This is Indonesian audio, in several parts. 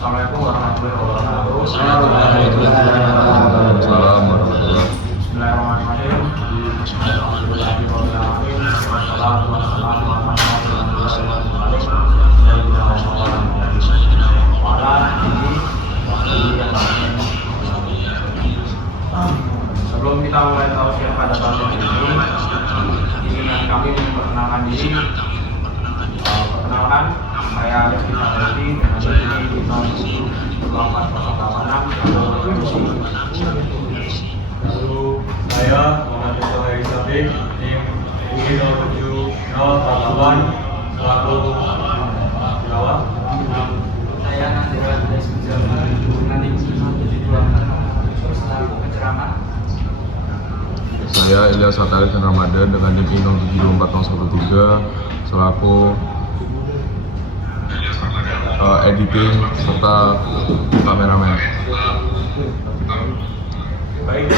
Assalamualaikum warahmatullahi wabarakatuh. Waalaikumsalam warahmatullahi. Bismillahirrahmanirrahim. Sebelum kita mulai tausiah pada tausiah ini, izinkan kami memperkenalkan diri. Perkenalkan, saya Rizky Sabrati, dengan di tahun 2486. Lalu saya Muhammad Yusuf Harisabik, tim UI 07048 selaku Jawa. Saya Nadira Desmijama, dengan tim 0724 selaku penceramah. Saya Ilyas Arif Ramadan dengan tim 074013 selaku editing serta kameramen. Baik,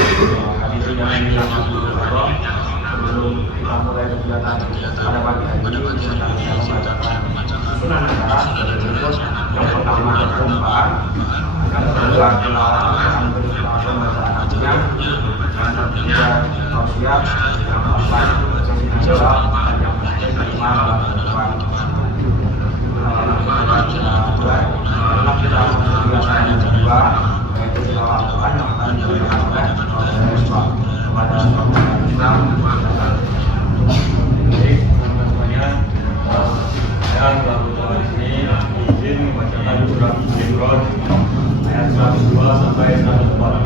hadirin yang dirahmati Allah, sebelum kita mulai kegiatan pada pagi hari ini, kita akan membacakan sunan negara dari berikut. Yang pertama, perjumpaan, yang kedua, tilawah, yang kedua, pembacaan artinya, yang ketiga, tausiah, yang keempat, jaminan jawab, dan yang kelima adalah penentuan. Dalam kita kegiatan yang kedua, yaitu tilawah Al-Quran yang akan diberikan oleh kepada kita. Baik, teman-teman semuanya, saya selaku Jawa di sini izin membacakan surat Al-Imran ayat 102 sampai 104.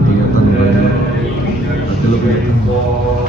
Kelihatan banyak. Nanti lu kelihatan.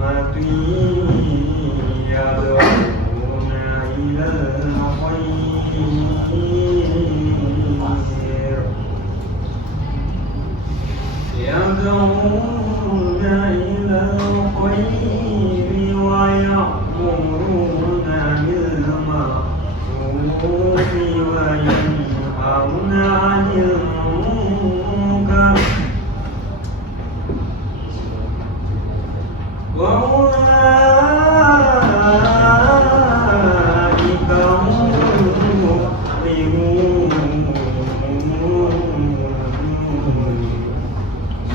Mati يدعون إلى الخير ويأمرون بالمعروف وينهون عن المنكر وأولئك هم المفلحون.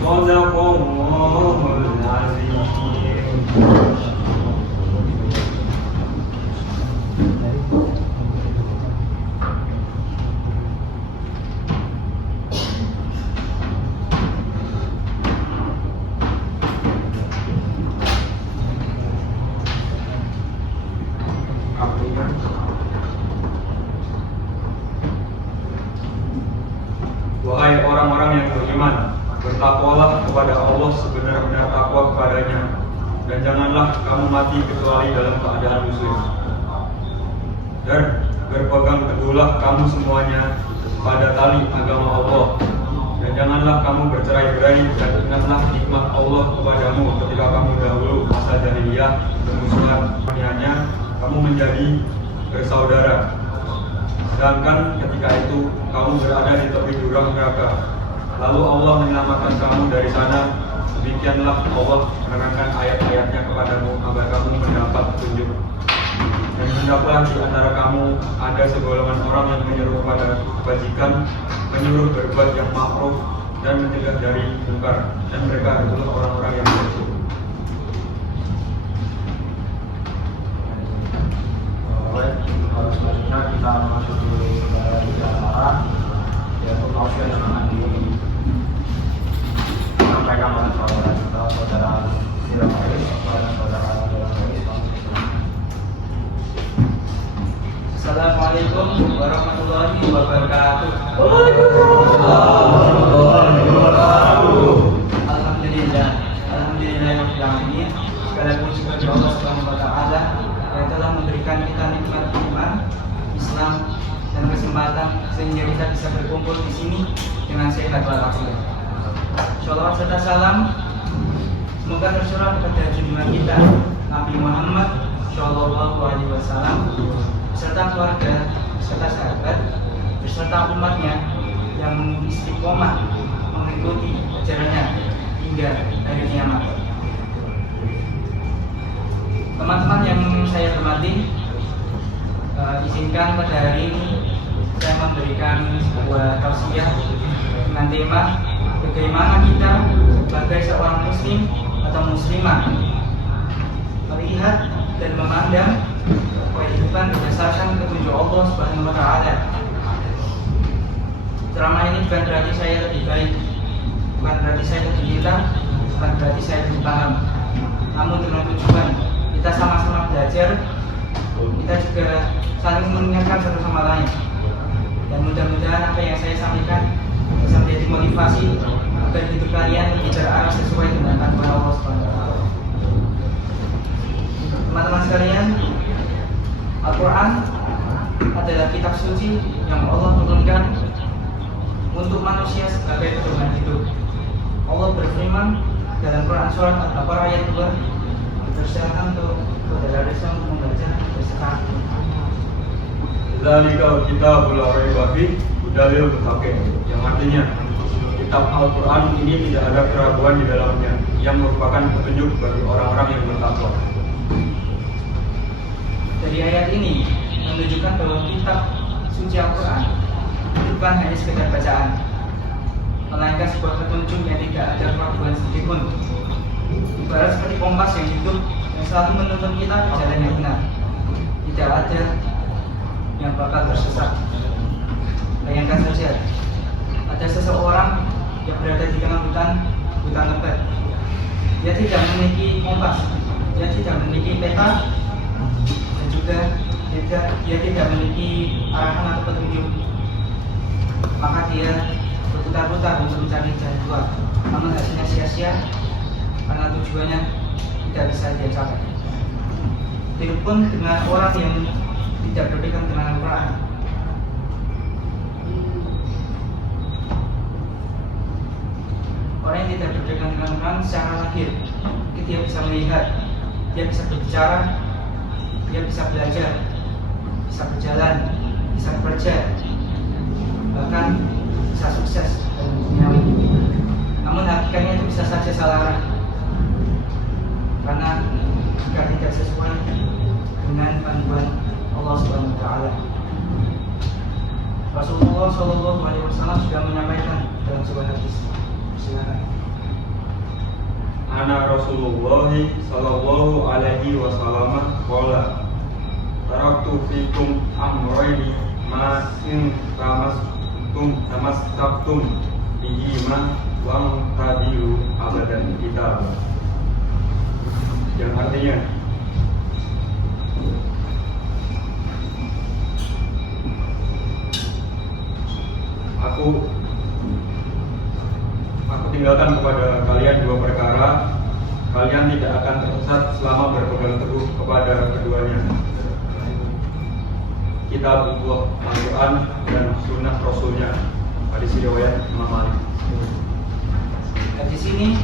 صدق الله العظيم. Wahai orang-orang yang beriman, bertakwalah kepada Allah sebenar-benar takwa kepadanya, dan janganlah kamu mati kecuali dalam keadaan muslim. Dan berpegang teguhlah kamu semuanya pada tali agama Allah, dan janganlah kamu bercerai-berai, dan ingatlah nikmat Allah kepadamu ketika kamu dahulu masa jahiliyah bermusuhan, hanya kamu menjadi bersaudara. Sedangkan ketika itu kamu berada di tepi jurang neraka. Lalu Allah menyelamatkan kamu dari sana. Demikianlah Allah menerangkan ayat-ayatnya kepadamu agar kamu mendapat petunjuk. Dan hendaklah di antara kamu ada segolongan orang yang menyuruh kepada kebajikan, menyuruh berbuat yang ma'ruf, dan mencegah dari munkar. Dan mereka adalah orang-orang yang bersyukur. Selanjutnya kita memasuki bicara yaitu tausiah yang akan disampaikan oleh saudara kita, saudara Sira Faiz dan saudara Faiz. Assalamualaikum warahmatullahi wabarakatuh. Alhamdulillah, alhamdulillahirabbil alamin. Segala puji bagi Allah Subhanahu wa taala yang telah memberikan kita nikmat iman, Islam, dan kesempatan sehingga kita bisa berkumpul di sini dengan sehat walafiat. Shalawat serta salam semoga tercurah kepada junjungan kita Nabi Muhammad Shallallahu Alaihi Wasallam beserta keluarga, beserta sahabat, beserta umatnya yang istiqomah mengikuti ajarannya hingga hari kiamat. Teman-teman yang saya hormati, izinkan pada hari ini saya memberikan sebuah tausiah dengan tema bagaimana kita sebagai seorang muslim atau muslimah melihat dan memandang kehidupan berdasarkan petunjuk Allah Subhanahu wa taala. Ceramah ini bukan berarti saya lebih baik, bukan berarti saya lebih pintar, bukan berarti saya lebih paham, namun dengan tujuan kita sama-sama belajar, kita juga saling mengingatkan satu sama lain. Dan mudah-mudahan apa yang saya sampaikan bisa menjadi motivasi agar hidup kalian lebih terarah sesuai dengan aturan Allah SWT. Teman-teman sekalian, Al-Quran adalah kitab suci yang Allah turunkan untuk manusia sebagai pedoman hidup. Allah berfirman dalam Quran surat Al-Baqarah ayat 2, persilakan untuk saudara Reza untuk membaca beserta. Zalikal kitabul la raiba fihi hudal muttaqin, yang artinya kitab Al-Quran ini tidak ada keraguan di dalamnya, yang merupakan petunjuk bagi orang-orang yang bertakwa. Dari ayat ini menunjukkan bahwa kitab suci Al-Quran bukan hanya sekedar bacaan, melainkan sebuah petunjuk yang tidak ada keraguan sedikitpun. Ibarat seperti kompas yang hidup yang selalu menuntun kita ke jalan yang benar. Tidak ada yang bakal tersesat. Bayangkan saja, ada seseorang yang berada di tengah hutan lebat. Dia tidak memiliki kompas, dia tidak memiliki peta, dan juga dia tidak memiliki arahan atau petunjuk. Maka dia berputar-putar untuk mencari jalan keluar, namun hasilnya sia-sia karena tujuannya tidak bisa dia capai. Begitupun dengan orang yang tidak berpegang dengan Al-Quran. orang yang tidak berpegang dengan Quran secara lahir, dia bisa melihat, dia bisa berbicara, dia bisa belajar, bisa berjalan, bisa bekerja, bahkan bisa sukses dalam dunia. Namun hakikatnya itu bisa saja salah arah, karena jika tidak sesuai dengan panduan Allah Subhanahu wa Ta'ala. Rasulullah Shallallahu Alaihi Wasallam sudah menyampaikan dalam sebuah hadis. Silakan. Ana Rasulullah Shallallahu Alaihi Wasallam qala taraktu fikum amrayni ma in tamassaktum bihi ma lam tadilu abadan kitab. Yang artinya Aku tinggalkan kepada kalian dua perkara, kalian tidak akan tersesat selama berpegang teguh kepada keduanya. Kitab Allah, Al-Quran dan Sunnah Rasulnya. Hadis riwayat Imam Malik. Hadis ini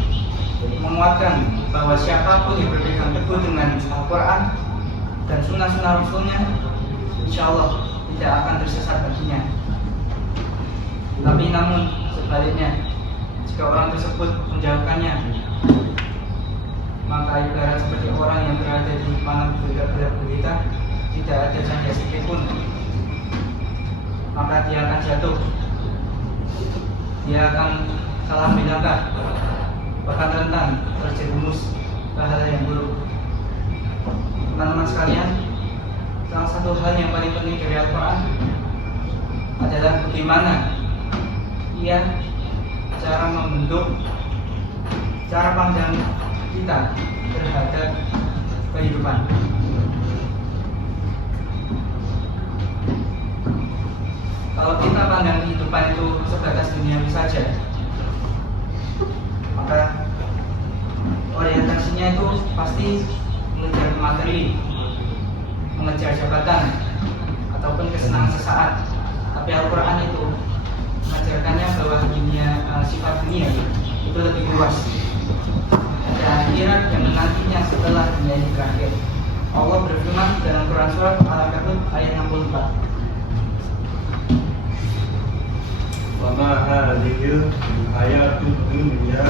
menguatkan bahwa siapapun yang berpegang teguh dengan Al-Quran dan Sunnah Rasulnya, insya Allah tidak akan tersesat baginya. Tapi namun sebaliknya, jika orang tersebut menjauhkannya, maka ibarat seperti orang yang berada di mana gelap gulita, tidak ada cahaya sedikit pun, maka dia akan jatuh, dia akan salah melangkah, bahkan rentan terjerumus ke hal yang buruk. Teman-teman sekalian, salah satu hal yang paling penting dari Al-Quran adalah bagaimana ia cara membentuk cara pandang kita terhadap kehidupan. Kalau kita pandang kehidupan itu sebatas duniawi saja, maka orientasinya itu pasti mengejar materi, mengejar jabatan, ataupun kesenangan sesaat. Tapi Al-Quran itu mengajarkannya bahwa sifat dunia itu lebih luas. Ada akhirat yang menantinya setelah dunia ini berakhir. Allah berfirman dalam Quran surat Al-Ankabut ayat 64. Wa ma hadhil hayatud dunya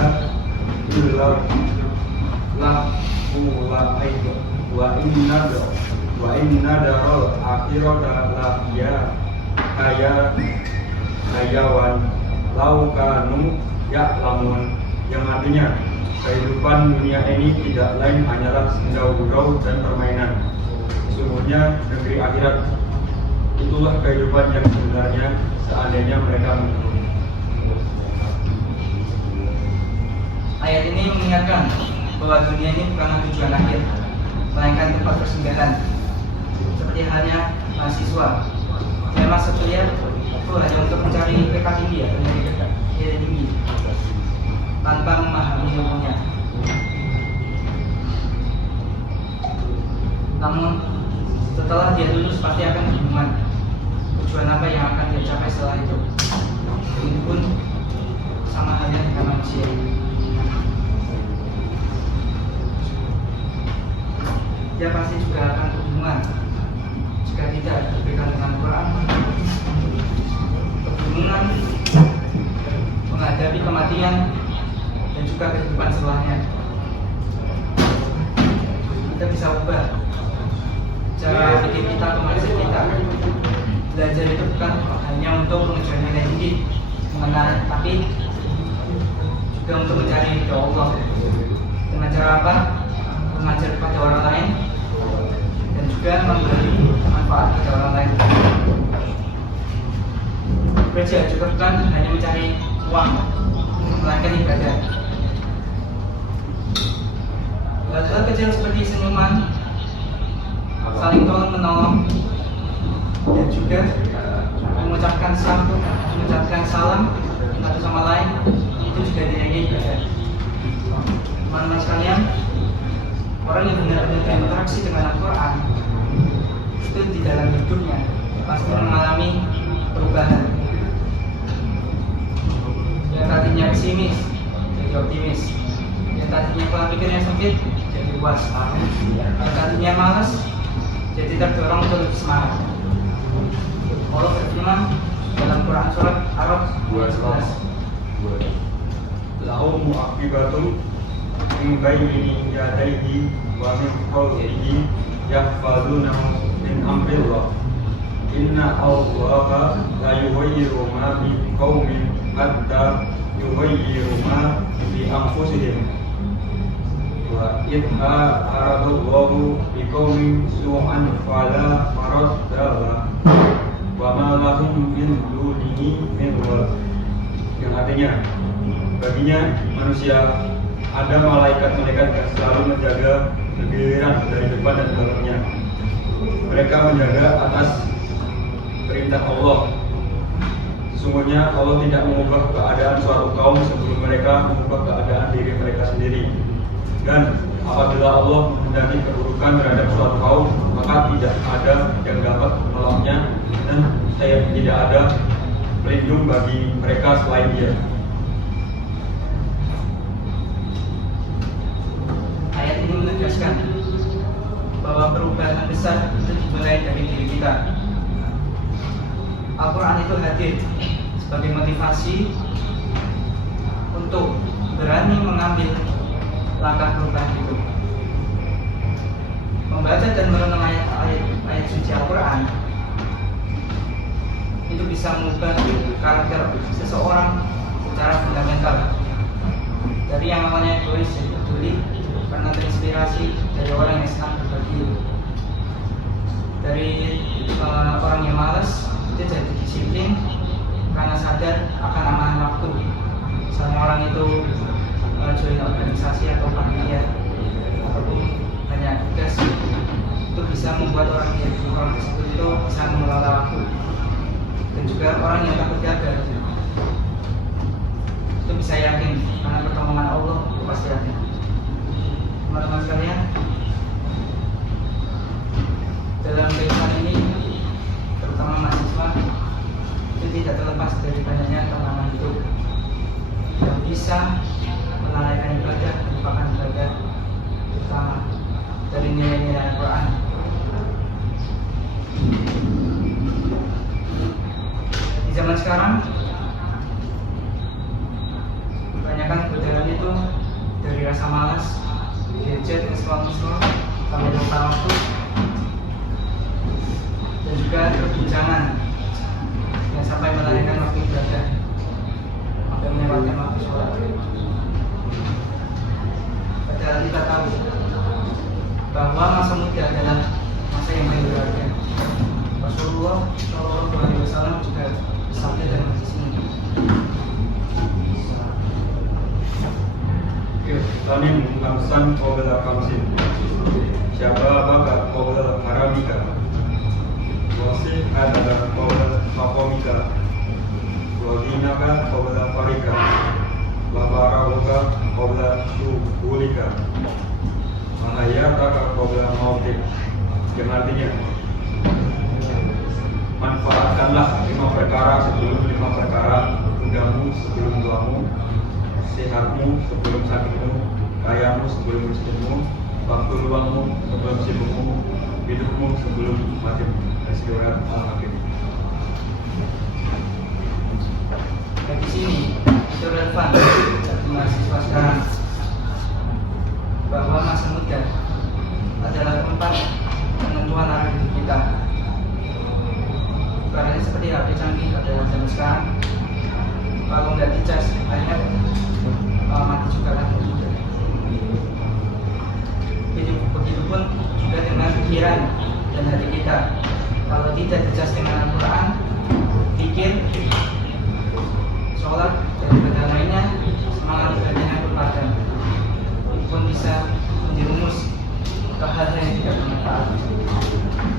illa wa inna daral akhirata la hayawan laukanu ya'lamun, yang artinya kehidupan dunia ini tidak lain hanyalah sendau-gurau dan permainan. Sesungguhnya negeri akhirat itulah kehidupan yang sebenarnya seandainya mereka mengerti. Ayat ini mengingatkan bahwa dunia ini bukanlah tujuan akhir, melainkan tempat persinggahan. Seperti halnya mahasiswa yang masuk kuliah itu hanya untuk mencari IPK tinggi atau nilai tinggi tanpa memahami ilmunya. Namun setelah dia lulus pasti akan kebingungan tujuan apa yang akan dia capai setelah itu. Ini pun sama halnya dengan manusia. Dia pasti juga akan kebingungan jika tidak berpegang dengan Quran, kebingungan menghadapi kematian dan juga kehidupan setelahnya. Kita bisa ubah cara pikir kita, mindset kita. Belajar itu bukan hanya untuk mengejar nilai tinggi, tapi juga untuk mencari ridho Allah. Dengan cara apa? Mengajar kepada orang lain dan juga memberi manfaat kepada orang lain. Bekerja juga bukan hanya mencari uang, melainkan ibadah. Hal-hal kecil seperti senyuman, saling tolong menolong, dan juga mengucapkan salam satu sama lain, itu juga nilainya ibadah. Teman-teman sekalian, orang yang benar-benar berinteraksi dengan Al-Quran itu di dalam hidupnya pasti mengalami perubahan. Yang tadinya pesimis jadi optimis. Yang tadinya pola pikirnya sempit jadi luas. Yang tadinya malas jadi terdorong untuk lebih semangat. Allah berfirman dalam Quran surat Araf 11. Lahum mu'aqibatum min baini yadayhi wa min khalfihi yahfazunahu min amrillah. Inna Allaha la yughayyiru ma bi qaumin hatta yughayyiru ma bi anfusihim. Wa idha aradallahu bi qaumin su'an fala maradda wa ma lahum min dunihi min wal. Yang artinya, baginya manusia ada malaikat-malaikat yang selalu menjaga giliran dari depan dan belakangnya. Mereka menjaga atas perintah Allah. Sesungguhnya Allah tidak mengubah keadaan suatu kaum sebelum mereka mengubah keadaan diri mereka sendiri. Dan apabila Allah menghendaki keburukan terhadap suatu kaum, maka tidak ada yang dapat menolongnya dan tidak ada pelindung bagi mereka selain Dia. Ayat ini menegaskan bahwa perubahan besar itu dimulai dari diri kita. Al-Quran itu hadir sebagai motivasi untuk berani mengambil langkah perubahan itu. Membaca dan merenung ayat suci Al-Quran itu bisa mengubah karakter seseorang secara fundamental. Dari yang awalnya egois jadi peduli, karena terinspirasi dari orang yang senang berbagi. Dari orang yang malas itu jadi disiplin karena sadar akan amanah waktu. Misalnya orang itu join organisasi atau panitia ataupun banyak tugas, itu bisa membuat orang tersebut itu bisa mengelola waktu. Dan juga orang yang takut gagal itu bisa yakin karena pertolongan Allah itu pasti ada. Teman-teman sekalian, dalam kehidupan ini terutama mahasiswa itu tidak terlepas dari banyaknya tantangan hidup yang bisa melalaikan ibadah, melupakan ibadah, terutama dari nilai-nilai Al-Quran. Di zaman sekarang kebanyakan godaan itu dari rasa malas, gadget, scroll sampai lupa waktu, dan juga perbincangan yang sampai melarikan waktu ibadah, sampai melewatkan waktu sholat. Padahal kita tahu bahwa masa muda adalah masa yang paling berharga. Rasulullah SAW juga bersabda dalam hadis ini. Tanim kamsan qabla kamsin, syababaka qabla haramika, wasih hadaka qabla maqamika, wadinaka qabla farika, wafarauka qabla syughulika, mahayataka qabla mautik. Yang artinya, manfaatkanlah 5 perkara sebelum 5 perkara, mudamu sebelum tuamu, sehatmu sebelum sakitmu, kayamu sebelum miskinmu, waktu luangmu sebelum sibukmu, hidupmu sebelum matimu. Surat Al-Hakim. Di sini itu relevan bagi mahasiswa sekarang bahwa masa muda adalah tempat penentuan arah hidup kita. Ibaratnya seperti HP canggih pada zaman sekarang, kalau nggak dicas akhirnya mati juga kan. Begitupun juga dengan pikiran dan hati kita. Kalau tidak dicas dengan Al-Quran, pikir, sholat, dan ibadah lainnya, semangat ibadahnya akan padam. Itu pun bisa menjerumus ke hal yang tidak bermanfaat.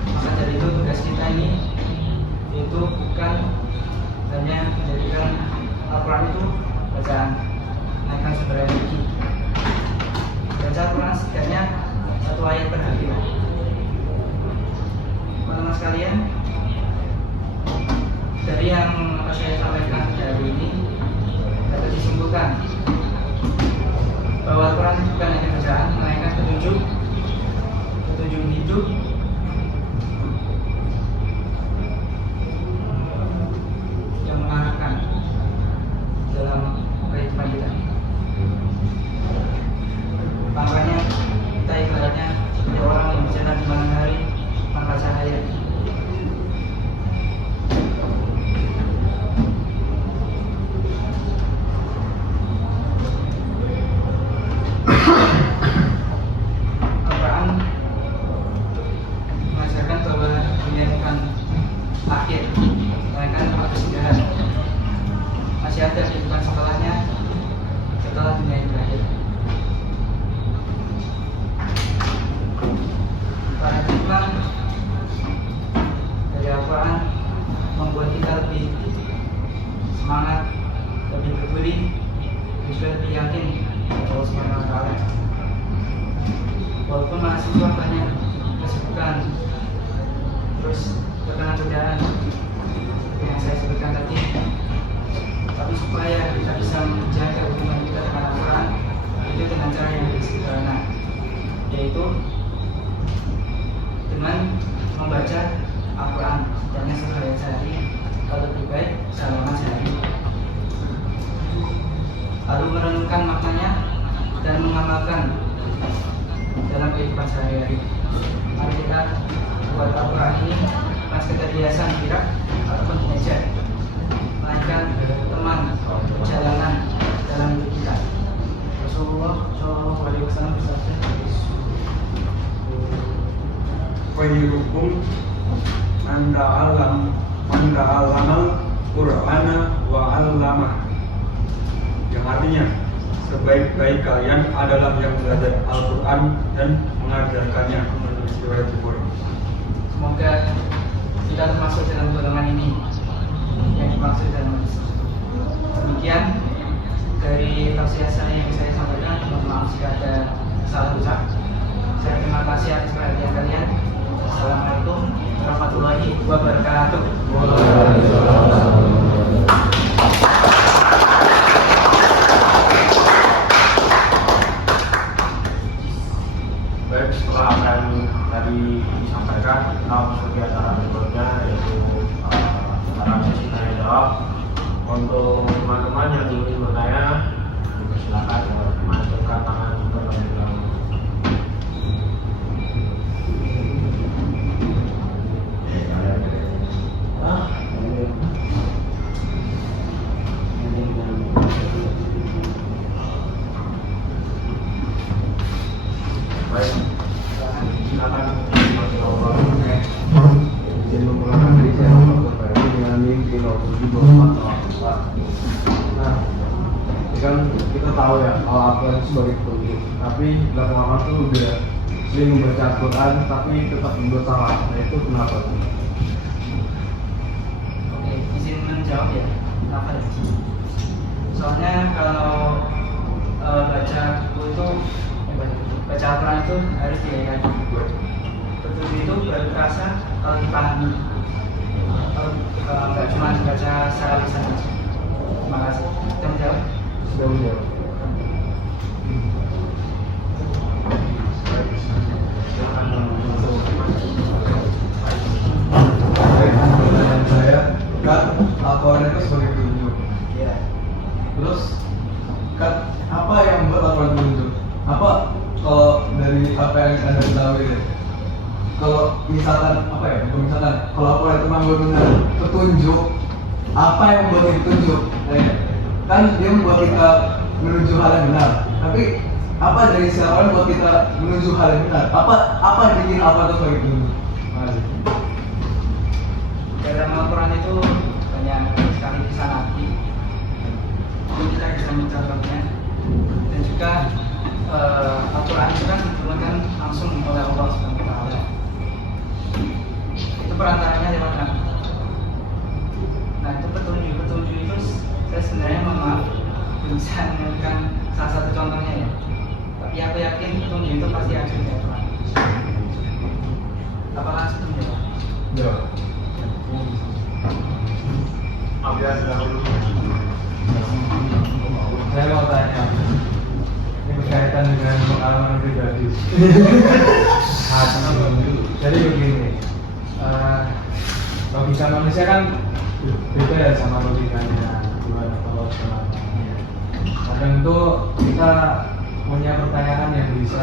Maka dari itu tugas kita ini itu bukan hanya menjadikan Al-Quran itu bacaan, naikkan sumber energi. Baca Al-Quran setidaknya 1 ayat per hari. Teman-teman sekalian, dari yang saya sampaikan hari ini dapat disimpulkan yakin Allah Subhanahu wa Ta'ala. Walaupun mahasiswa banyak kesibukan, terus terkena godaan yang saya sebutkan tadi, tapi supaya kita bisa menjaga hubungan kita dengan Al-Quran itu dengan cara yang sederhana, yaitu dengan membaca Al-Quran hanya sekali sehari, kalau lebih baik selama sehari, lalu merenungkan maknanya dan mengamalkan dalam kehidupan sehari-hari. Mari kita buat Al-Quran ini bukan sekedar hiasan pirak ataupun meja, melainkan teman perjalanan dalam hidup kita. Rasulullah SAW bersabda, khairukum man ta'allamal Qur'ana wa 'allamah. Yang artinya, sebaik-baik kalian adalah yang belajar Al-Quran dan mengajarkannya. Menurut riwayat Bukhari. semoga kita termasuk dalam golongan ini yang dimaksud dalam hadis. Demikian dari tafsir saya yang saya sampaikan. Mohon maaf jika ada salah ucap. Saya terima kasih atas perhatian kalian. Assalamualaikum warahmatullahi wabarakatuh. Baik, setelah apa yang tadi disampaikan, kita masuk ke acara berikutnya, yaitu acara sesi tanya jawab. Untuk teman-teman yang ingin bertanya, silakan mengajukan tangan terlebih dahulu. Baik, silakan ngobrol. Izin memperkenalkan diri saya Muhammad Bayu dengan NIM 374. Nah, ini kan kita tahu ya kalau Al-Quran itu sebagai petunjuk, tapi belakangan tuh udah sering membaca Al-Quran tapi tetap membuat salah. Nah itu kenapa? Oke, izin menjawab ya. Kenapa ya? Soalnya kalau baca buku itu, baca Al-Quran itu harus dihayati. Petunjuk itu baru terasa kalau dipahami. Kalau nggak cuma dibaca secara lisan aja. Terima kasih. Kita menjawab. Sudah menjawab. Pertanyaan saya, kan Al-Quran itu sebagai petunjuk. Ya. Terus kan apa yang membuat Al-Quran petunjuk? Apa kalau dari apa yang Anda ketahui deh? Kalau misalkan apa ya? Misalkan kalau Al-Quran itu memang benar petunjuk, apa yang membuat itu petunjuk? Kan dia membuat kita menuju hal yang benar. Tapi apa dari Al-Quran membuat kita menuju hal yang benar? Apa yang bikin Al-Quran itu sebagai petunjuk? Makasih. Dalam Al-Quran itu banyak sekali kisah Nabi. Mungkin kita bisa mencontohnya. Dan juga Al-Quran itu kan diturunkan langsung oleh Allah Subhanahu wa Ta'ala. Itu perantaranya lewat Nabi. Nah itu petunjuk itu saya sebenarnya maaf belum bisa menemukan salah satu contohnya ya. Tapi aku yakin petunjuk itu pasti ada di Al-Quran. Apakah setuju Pak? Jawab. Abia dahulu. Saya mau tanya, ini berkaitan dengan pengalaman pribadi. Jadi begini, logika manusia kan beda ya sama logikanya Tuhan Allah SWT. Kadang itu kita punya pertanyaan yang bisa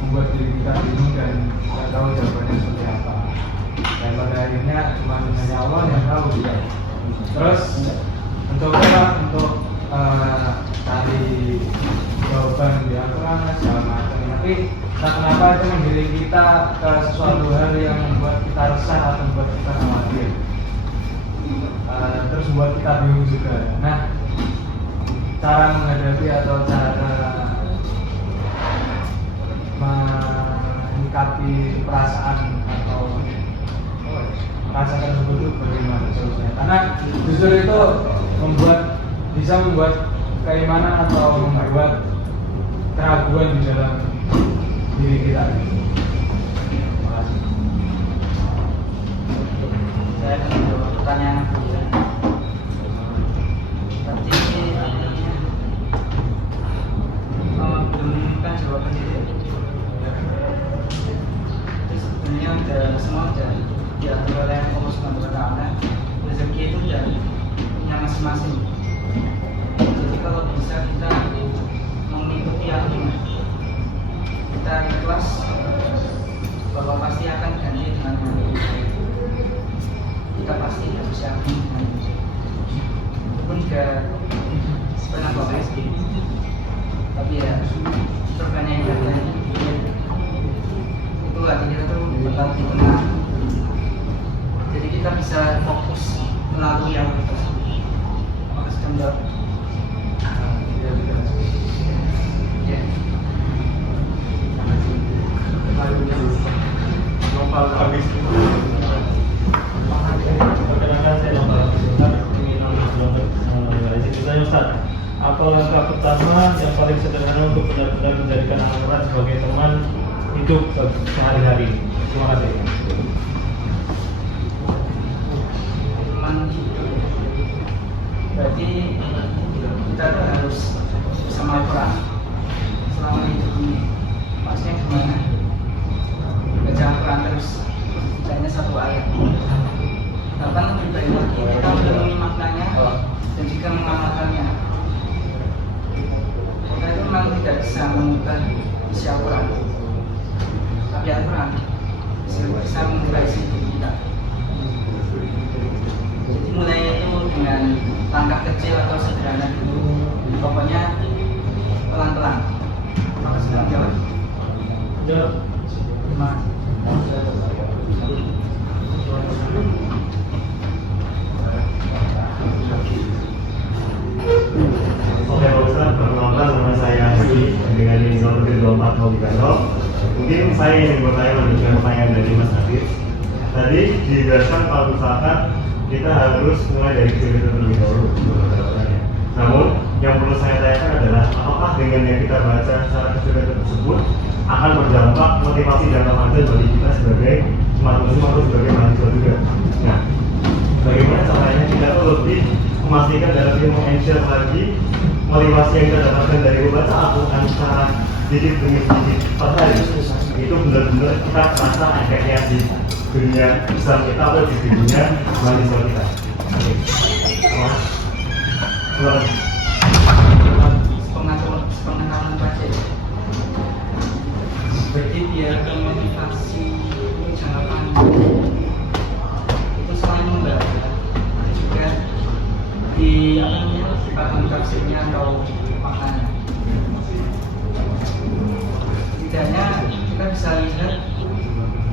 membuat diri kita bingung dan tidak tahu jawabannya seperti apa. Dan pada akhirnya cuma hanya Allah yang tahu juga. Terus mencoba untuk cari jawaban di Al-Quran segala macam, tapi tak kenapa itu menggiring kita ke sesuatu hal yang membuat kita resah atau membuat kita khawatir, terus membuat kita bingung juga. Nah, cara menghadapi atau cara menyikapi perasaan atau rasa tersebut itu bagaimana solusinya? Karena justru itu bisa membuat keimanan atau membuat keraguan di dalam diri kita. Terima kasih. Saya akan menjawab pertanyaan Buya. Berarti belum menemukan jawaban itu. Sebenarnya udah semua udah diatur oleh Allah Subhanahu wa Ta'ala. Rezeki itu udah punya masing-masing. Jadi kalau bisa kita mengikuti aturan, kita ikhlas bahwa pasti akan ganti dengan yang lebih baik. Kita pasti harus yakin dengan itu. Walaupun juga pernah proses, tapi ya terbanyak ibadahnya. Itu hati kita tuh bakal tenang. Jadi kita bisa fokus melalui yang itu. Maka sudah menjawab. Ya. Novel habis. Perkenalkan saya Novel Ustaz. Ustaz, apa langkah pertama yang paling sederhana untuk benar-benar menjadikan Al-Quran sebagai teman hidup sehari-hari? Terima kasih. Teman hidup. Berarti kita tuh harus bersama Al-Quran selama hidup ini. Maksudnya gimana? Baca Al-Quran terus, hanya satu ayat. Bahkan lebih baik lagi kita merenungi maknanya dan juga mengamalkannya. Kita itu memang tidak bisa mengubah isi Al-Quran, tapi Al-Quran bisa mengubah isi hidup kita. Jadi mulai itu dengan langkah kecil atau sederhana dulu, pokoknya pelan-pelan. Maka sudah jawab. Jawab. Terima kasih. Oke Pak Ustaz, perkenalkan nama saya Hadi dengan ini nomor 24 Mobikano. Mungkin saya ingin bertanya melanjutkan pertanyaan dari Mas Hafiz. Tadi dijelaskan kalau misalkan kita harus mulai dari kecil terlebih dahulu. Namun yang perlu saya tanyakan adalah apakah dengan yang kita baca secara kecil tersebut akan berdampak motivasi jangka panjang bagi kita sebagai umat muslim atau sebagai mahasiswa juga. Nah, bagaimana caranya kita tuh lebih memastikan dalam ilmu ensure lagi motivasi yang kita dapatkan dari membaca Al-Quran secara sedikit demi sedikit per hari itu benar-benar kita merasa efeknya di dunia Islam kita atau di dunia mahasiswa kita. Oke. Pengetahuan baca. Berarti biar motivasi jangka panjang itu selain membaca juga di paham tafsirnya atau maknanya. Setidaknya kita bisa lihat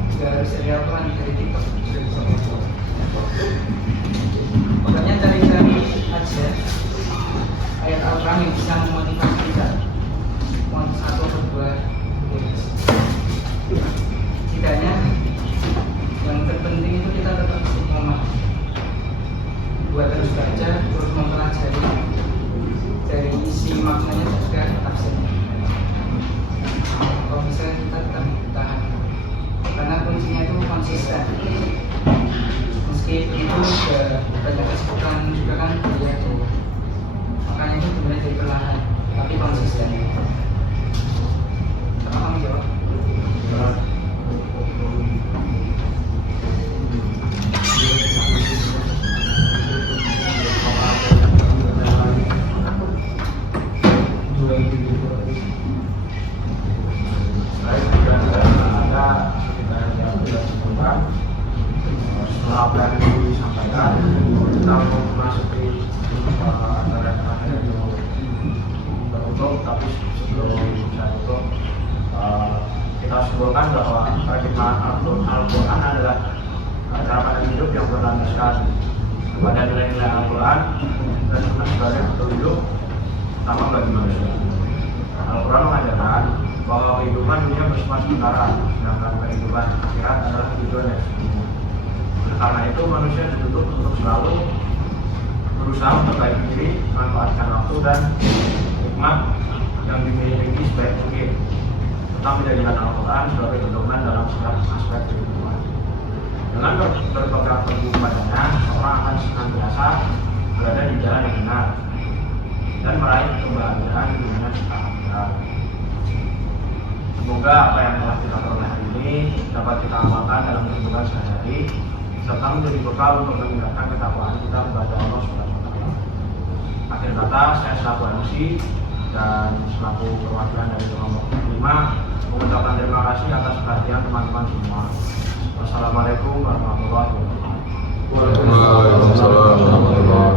juga harus dari Al-Quran dari TikTok sudah bisa. Pokoknya cari-cari aja ayat Al-Quran yang bisa memotivasi kita. Mau satu atau dua. Setidaknya yang terpenting itu kita tetap istiqomah. Buat terus baca, terus mempelajari dari isi maknanya juga tafsirnya. Kalau bisa kita tetap tahan, karena kuncinya itu konsisten. Meski begitu banyak kesibukan juga kan kuliah itu, makanya itu dimulai dari perlahan, tapi konsisten. Sama kamu jawab. Setelah apa yang disampaikan, kita mau memasuki antara penutup, tapi sebelum saya tutup, kita simpulkan bahwa keikhlasan Al-Quran adalah cara pandang hidup yang berlandaskan kepada nilai-nilai Al-Quran dan sunnah sebagai bentuk hidup sama bagi manusia. Al-Quran mengajarkan bahwa kehidupan dunia bersifat sementara, sedangkan kehidupan akhirat adalah kehidupan yang sesungguhnya. Karena itu manusia dituntut untuk selalu berusaha memperbaiki diri, memanfaatkan waktu dan hikmat yang dimiliki sebaik mungkin, tetap menjadikan Al-Quran sebagai pedoman dalam setiap aspek kehidupan. Dengan berpegang teguh padanya, orang akan senantiasa berada di jalan yang benar dan meraih kebahagiaan di dunia serta akhirat. Semoga apa yang telah kita peroleh hari ini dapat kita amalkan dalam kehidupan sehari-hari serta menjadi bekal untuk meningkatkan ketakwaan kita kepada Allah SWT. Akhir kata, saya selaku MC dan selaku perwakilan dari kelompok 5 mengucapkan terima kasih atas perhatian teman-teman semua. Wassalamualaikum warahmatullahi wabarakatuh. Waalaikumsalam warahmatullahi wabarakatuh.